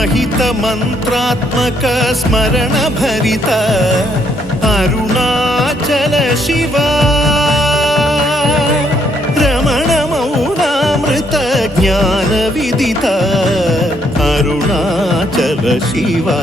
महित मंत्रात्मक स्मरण भरित अरुणाचल शिवा रमण मौनामृत ज्ञान विदित अरुणाचल शिवा।